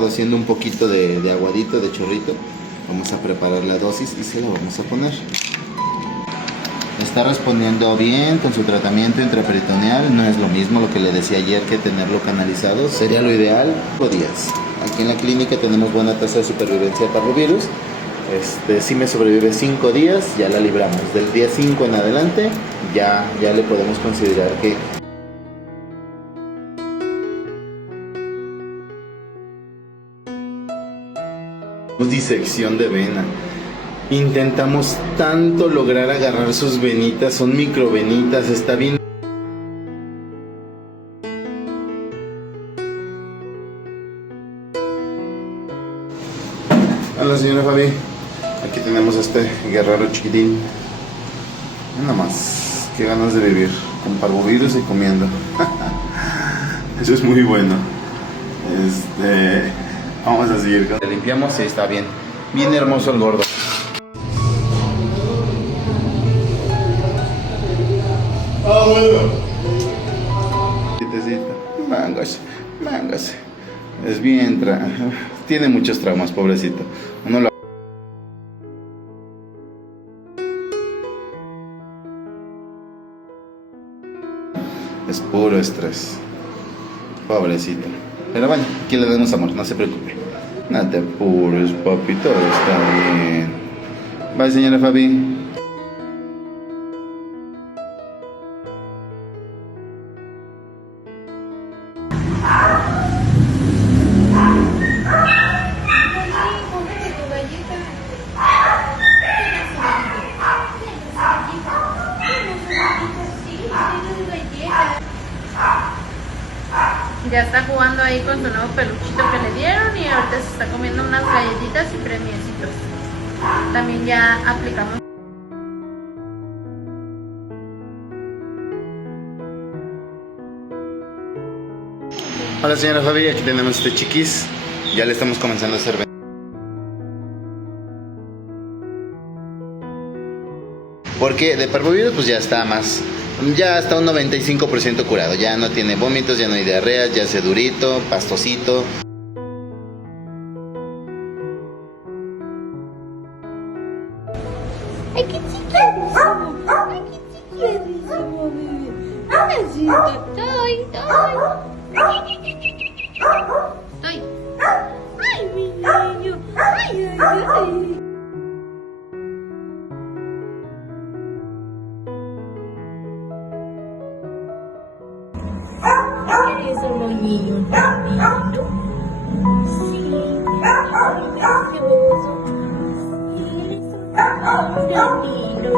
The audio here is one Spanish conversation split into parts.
Haciendo un poquito de aguadito, de chorrito. Vamos a preparar la dosis y se la vamos a poner. Está respondiendo bien con su tratamiento intraperitoneal. No es lo mismo lo que le decía ayer que tenerlo canalizado. Sería lo ideal. 5 días. Aquí en la clínica tenemos buena tasa de supervivencia de parvovirus. Si me sobrevive 5 días, ya la libramos. Del día 5 en adelante, ya le podemos considerar que... disección de vena. Intentamos tanto lograr agarrar sus venitas, son microvenitas, está bien. Hola señora Fabi, aquí tenemos a este guerrero chiquitín. Nada más, qué ganas de vivir, con parvovirus y comiendo. Eso es muy bueno. Vamos a seguir. Le limpiamos y está bien. Bien hermoso el gordo. Ah, bueno. Mángase. Es bien tiene muchos traumas, pobrecito. Uno lo... Es puro estrés. Pobrecito. Pero bueno, aquí le damos amor, no se preocupe. No te apures, papi, todo está bien. Bye, señora Fabi. Ya está jugando ahí con su nuevo peluchito que le dieron y ahorita se está comiendo unas galletitas y premiecitos. También ya aplicamos. Hola señora Fabi, aquí tenemos este chiquis. Ya le estamos comenzando a hacer. Porque de parvovirus pues ya está un 95% curado. Ya no tiene vómitos, ya no hay diarrea, ya hace durito, pastosito. ¡Ay, qué chiquísimo! ¡Ay, qué chiquísimo, bebé! ¡Pobrecito! Estoy. ¡Ay, mi niño! ¡Ay! ¿Quieres un moñillo tan lindo? Sí. Ay, precioso. Sí, eres un tan lindo.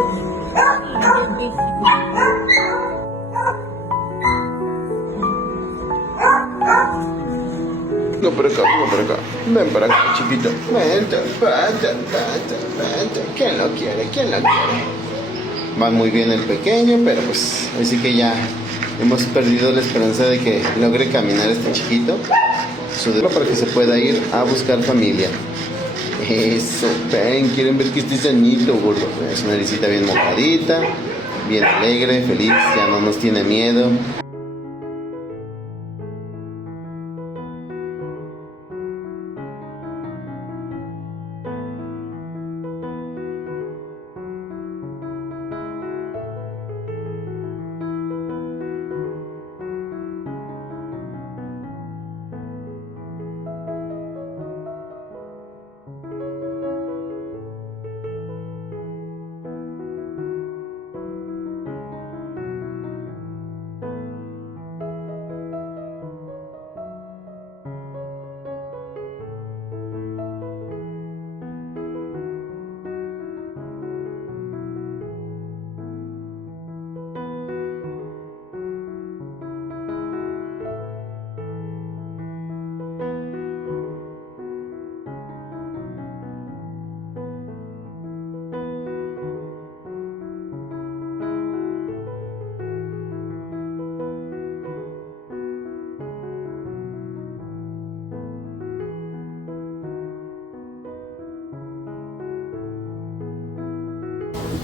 No por acá. Ven para acá, chiquito. Vente. ¿Quién lo quiere? Va muy bien el pequeño, pero pues así que ya hemos perdido la esperanza de que logre caminar este chiquito. Para que se pueda ir a buscar familia. Eso, ven, quieren ver que esté sanito, gordo. Es una naricita bien mojadita, bien alegre, feliz, ya no nos tiene miedo.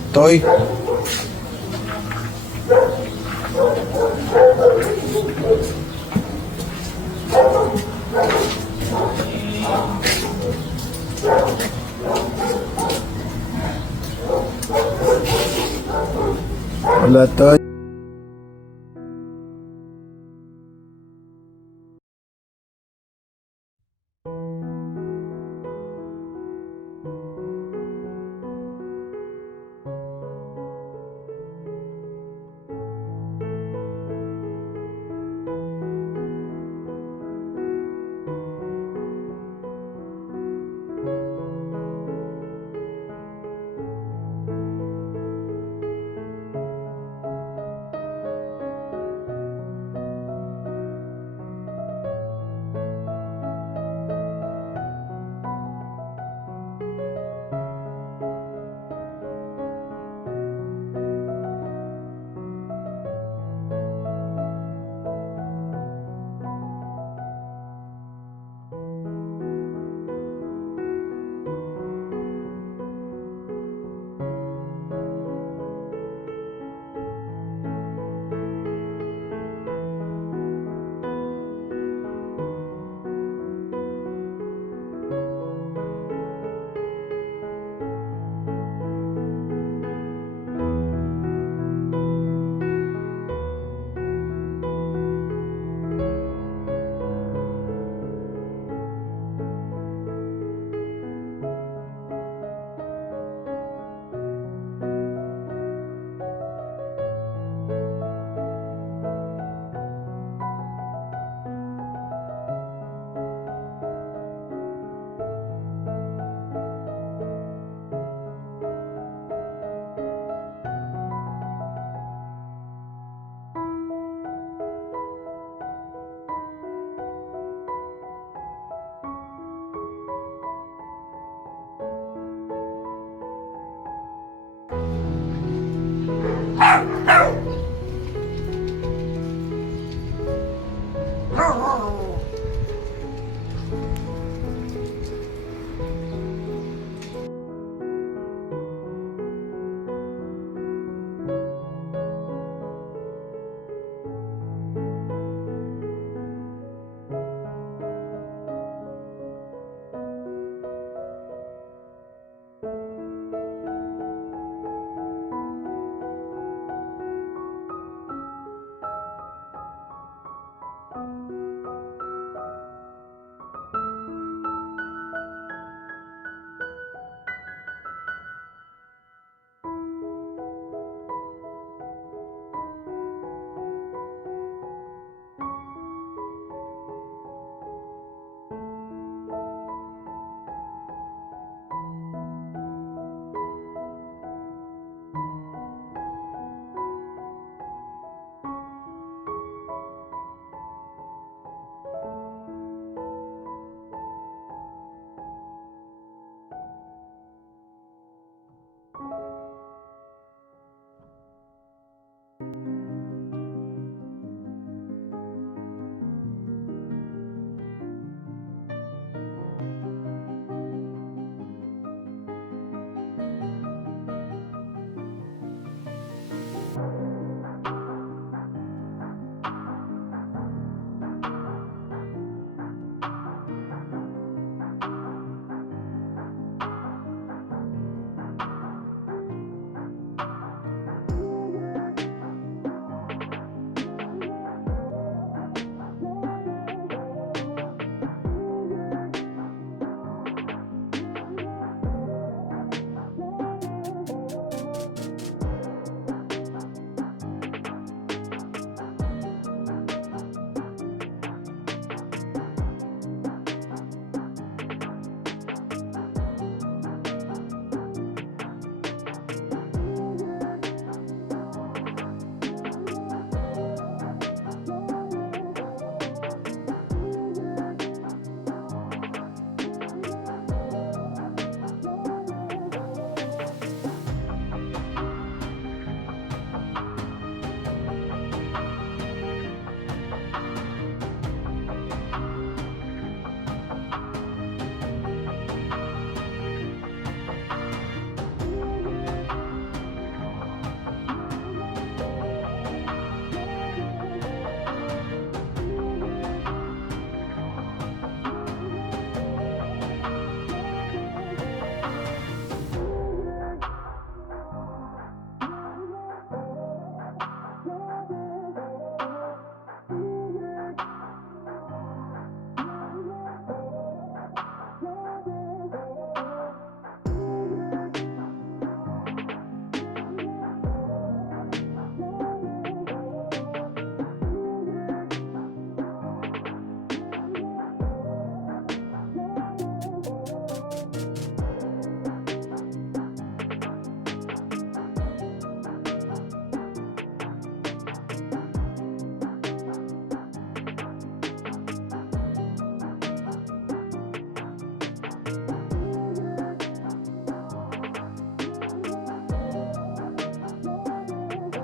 Estoy. Hola, Toy.